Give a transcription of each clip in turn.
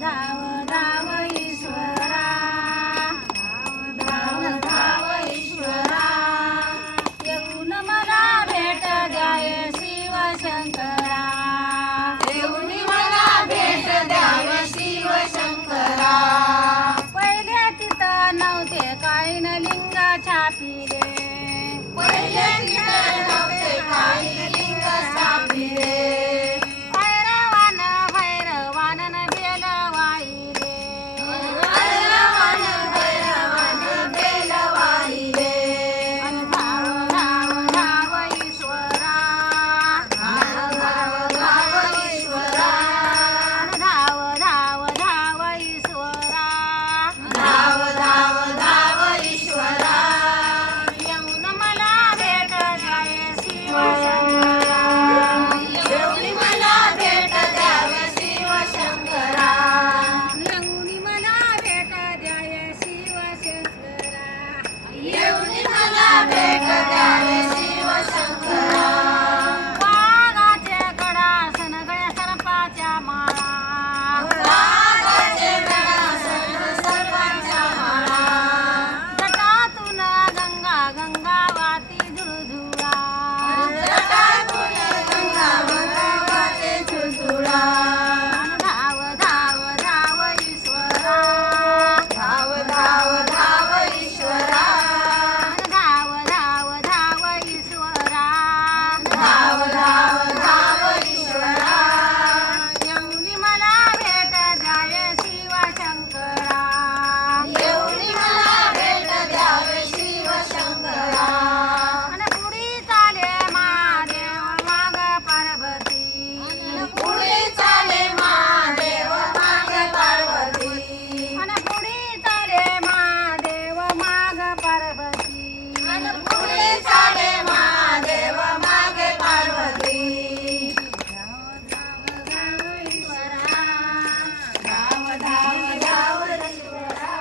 धाव धाव ईश्वरा, धाव धाव ईश्वरा, येऊन मला भेट द्यावे शिवशंकरा, येऊन मला भेट द्यावे शिवशंकरा. पहिले तिथं नव्हते काही न लिंग छापिले, पहिले तिथं नव्हते काही लिंग स्थापिले. भैरवान भैरवान बेल वाहिले, भैरवान भैरवान बेल वाहिले. धाव धाव धाव ईश्वरा, धाव धाव धाव ईश्वरा, धाव धाव धाव ईश्वरा, धाव धाव धाव ईश्वरा. येऊन मला भेट द्यावे शिवशंकरा, येऊन मला भेट द्यावे शिवशंकरा. येऊन मला भेट द्यावे शिवशंकरा, येऊन मला भेट द्यावे शिवशंकरा. वाघाचे कडासन गळ्या सर्पाच्या माळा, वाघाचे गडासन सर्पांच्या माळा. जटातून गंगा गंगा वाती झुळझुळा, जटातून गंगा गंगा वाटे झुळझुळा. धाव धाव धाव ईश्वरा, धाव धाव धाव ईश्वरा, धाव धाव धाव ईश्वरा, धाव धाव धाव ईश्वरा. येऊन मला भेट द्यावे शिवशंकरा, येऊन मला भेट द्यावे शिवशंकरा. पुढी चाले महादेव माग पार्वती, पुढे चाले महादेव मागे पार्वती. पुढी चाले महादेव माग पार्वती, पुढे चाले महादेव मागे पार्वती. धाव धाव धाव ईश्वरा.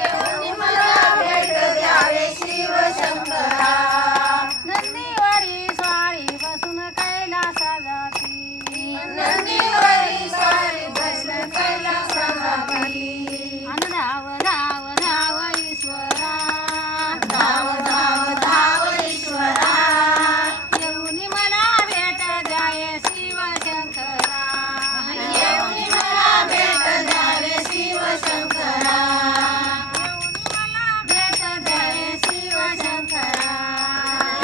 येऊन मला भेट द्यावे शिवशंकरा. नंदीवरी स्वारी बसून कैलासा जाती, नंदीवरी स्वारी बसून कैलासाजाती. धाव धाव धाव ईश्वरा, धाव धाव धाव ईश्वरा. येऊन मला भेट द्यावे शिवशंकरा, येऊन मला भेट द्यावे शिवशंकरा. येऊन मला भेट द्यावे शिवशंकरा,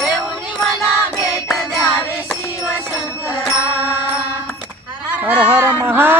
येऊन मला भेट द्यावे शिवशंकरा. हर हर महा